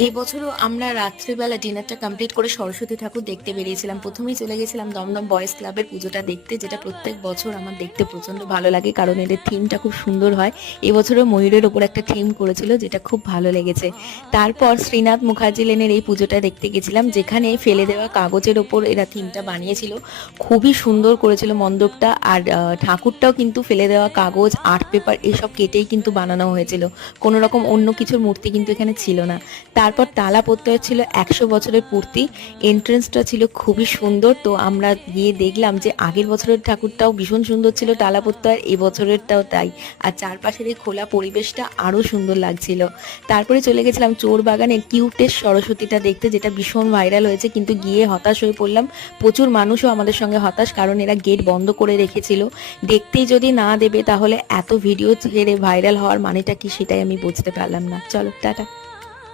এই বছরও আমরা রাত্রিবেলা ডিনারটা কমপ্লিট করে সরস্বতী ঠাকুর দেখতে বেরিয়েছিলাম। প্রথমেই চলে গেছিলাম দমদম বয়েজ ক্লাবের পুজোটা দেখতে, যেটা প্রত্যেক বছর আমার দেখতে প্রচন্ড ভালো লাগে, কারণ এদের থিমটা খুব সুন্দর হয়। এবছরও ময়ূরের ওপর একটা থিম করেছিল, যেটা খুব ভালো লেগেছে। তারপর শ্রীনাথ মুখার্জি লেনের এই পুজোটা দেখতে গেছিলাম, যেখানে ফেলে দেওয়া কাগজের ওপর এরা থিমটা বানিয়েছিল। খুবই সুন্দর করেছিল মণ্ডপটা। আর ঠাকুরটাও কিন্তু ফেলে দেওয়া কাগজ, আর্ট পেপার এসব কেটেই কিন্তু বানানো হয়েছিল। কোনো রকম অন্য কিছুর মূর্তি কিন্তু এখানে ছিল না। তারপর তালা প্রত্যয় ছিল 100 বছরের পূর্তি। এন্ট্রেন্সটা ছিল খুবই সুন্দর। তো আমরা গিয়ে দেখলাম যে আগের বছরের ঠাকুরটাও ভীষণ সুন্দর ছিল টালা প্রত্যয়ের, এবছরেরটাও তাই। আর চারপাশের এই খোলা পরিবেশটা আরও সুন্দর লাগছিল। তারপরে চলে গেছিলাম চোর বাগানের কিউটেস্ট সরস্বতীটা দেখতে, যেটা ভীষণ ভাইরাল হয়েছে, কিন্তু গিয়ে হতাশ হয়ে পড়লাম। প্রচুর মানুষও আমাদের সঙ্গে হতাশ, কারণ এরা গেট বন্ধ করে রেখেছিল। দেখতেই যদি না দেবে, তাহলে এত ভিডিও ছেড়ে ভাইরাল হওয়ার মানেটা কি সেটাই আমি বুঝতে পারলাম না। চলো টাটা।